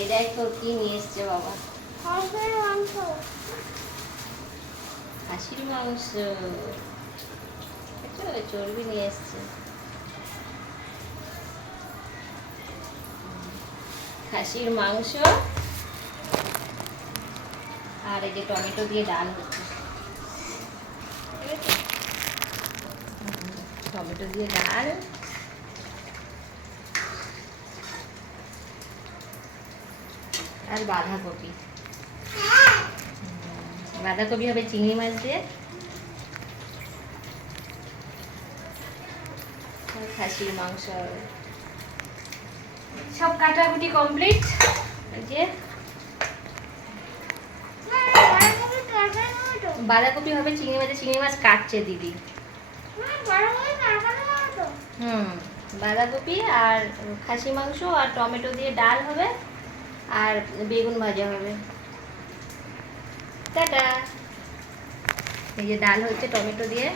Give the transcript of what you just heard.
এই দেখো কি নিয়ে এসছে বাবা, খাসির মাংস। চর্বি নিয়ে এসছে, খাসির মাংস। আর এই যে টমেটো দিয়ে ডাল হচ্ছে, টমেটো দিয়ে ডাল। আর বাঁধাকপি, বাঁধাকপি হবে চিংড়ি মাছ দিয়ে। খাসির মাংস সব কাটাকুটি কমপ্লিট। যে বাঁধাকপি হবে চিংড়ি মাছে, চিংড়ি মাছ কাটছে দিদি। বাঁধাকপি আর খাসি মাংস আর টমেটো দিয়ে ডাল হবে, আর বেগুন ভাজা হবে। টাটা। এই যে ডাল হচ্ছে টমেটো দিয়ে।